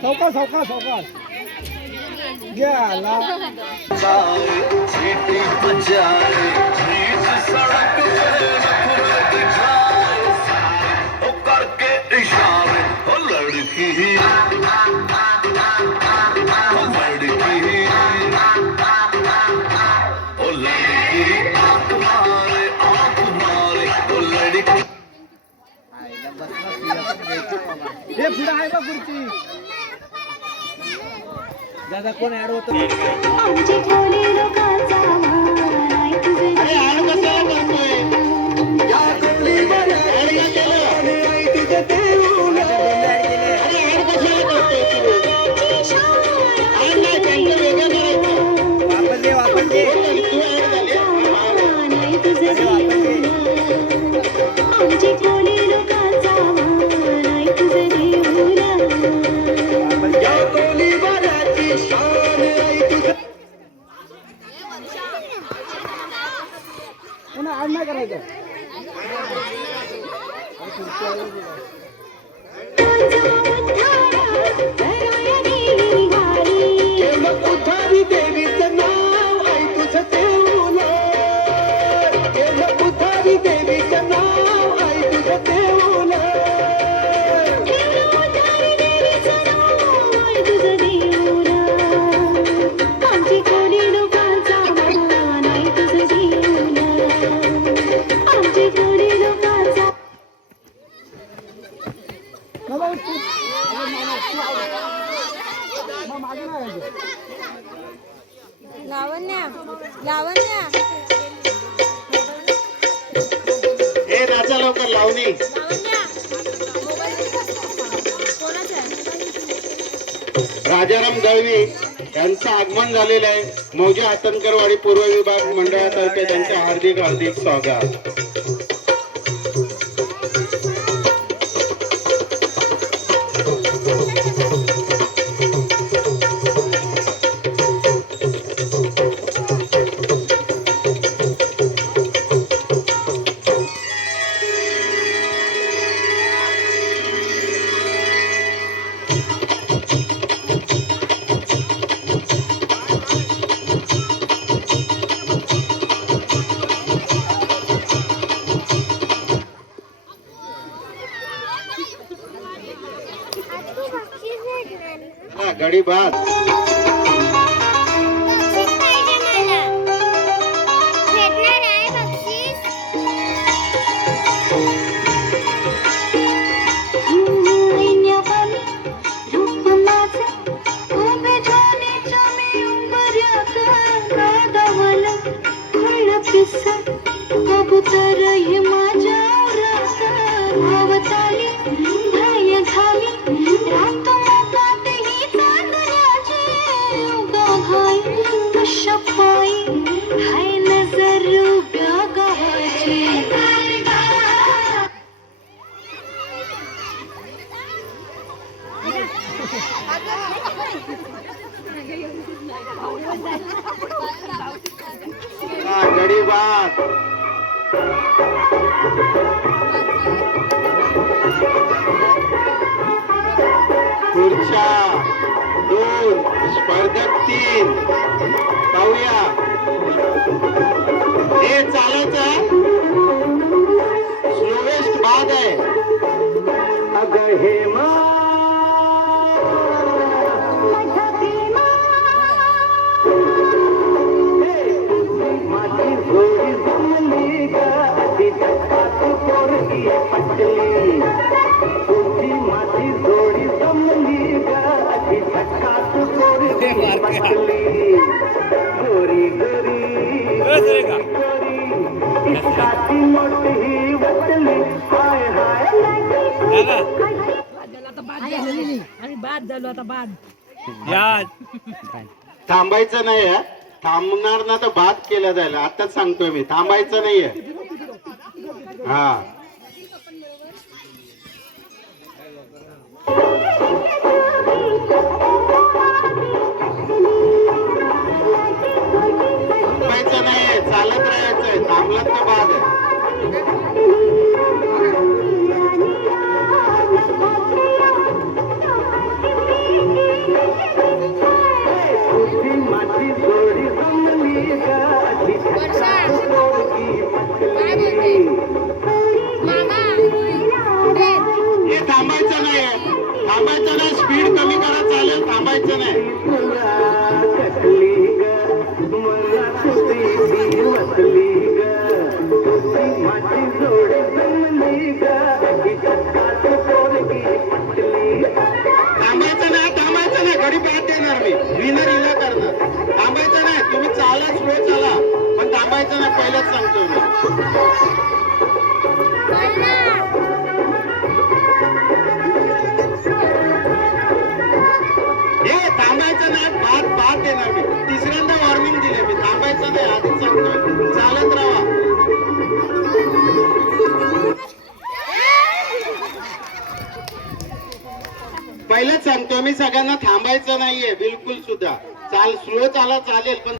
सावकाश सावकाश सावकाश गेला सीटी बजाए बीच सड़क पे नफरत जाए ओ करके इशारे ओ लड़की ओ लड़की आंख मारे ओ लड़की हे पुढे आहे का खुर्ची दादा कोण ऍड होतो आमची ठेवली लोकांचा मान तुझे अरे आण कशाला करतोय या गल्लीवर ऍड का केलं आई तुझे देऊन अरे आण कशाला करतोय तू आण नाही त्यांचं वेगळं करायचं वापस दे वापस दे तू ऍड झाली तुझे आमची ठेवली लोकांचा मान तुझे देऊन या गल्लीवरची शान आई तुझे पुन्हा ऍड नाही करायचं उधारी देवीचं नाव आई तुझं देऊला उधारी देवीचं नाव आई तुझं देऊला आमची कोणी लोकांचा नाही तुझं जीवन आमची कोणी लोकांचा मागे नाही लावण्या लावण्या हे राजा लवकर लावणी लावण्या कोणाचं आहे? राजाराम दळवी यांचं आगमन झालेलं आहे मौजे आतनकरवाडी पूर्व विभाग मंडळातर्फे त्यांचे हार्दिक हार्दिक स्वागत गडी बाद कबूतर हे माझ्या भावताली धाय झाली रात मोकात ही चांदण्याची उगाघाई कशा पायी हाय नजर उभ्या गावाची गडी बाद खुर्च्या 2 स्पर्धक 3 पाहूया हे चालायचं स्लोवेस्ट बाद आहे अगं हे माझी जोडी जमली ग आधी धक्कात पोरगी पटली तुझी माझी जोडी जमली ग आधी धक्कात पोरगी पटली गोरी गोरी गोरी इतकाची मोठी वटली हाय हाय आणि बाद झालो आता बाद थांबायचं नाही हा थांबणार ना तर बाद केला जाईल आताच सांगतोय मी थांबायचं नाहीये हा थांबायचं नाही, चालत राहायचंय. थांबलात तर बाद आहे. वर्षा काय बोलते मामा ए, हे थांबायचं नाही, थांबायचं नाही. स्पीड कमी करा, चालेल. थांबायचं नाही. थांबायचं नाही, थांबायचं नाही. गडी बाद देणार मी. विनर हिला करणार. थांबायचं नाही. तुम्ही चाला, स्लो चाला, पण थांबायचं नाही. पहिलेच सांगतो मी. हे थांबायचं नाही. बाद देणार मी. तिसऱ्यांदा वॉर्निंग दिले मी. थांबायचं नाही, आधीच सांगतोय. चालत राहा. पहिलेच सांगतो मी सगळ्यांना, थांबायचं नाहीये बिलकुल सुद्धा. स्लो चाला चालेल, पण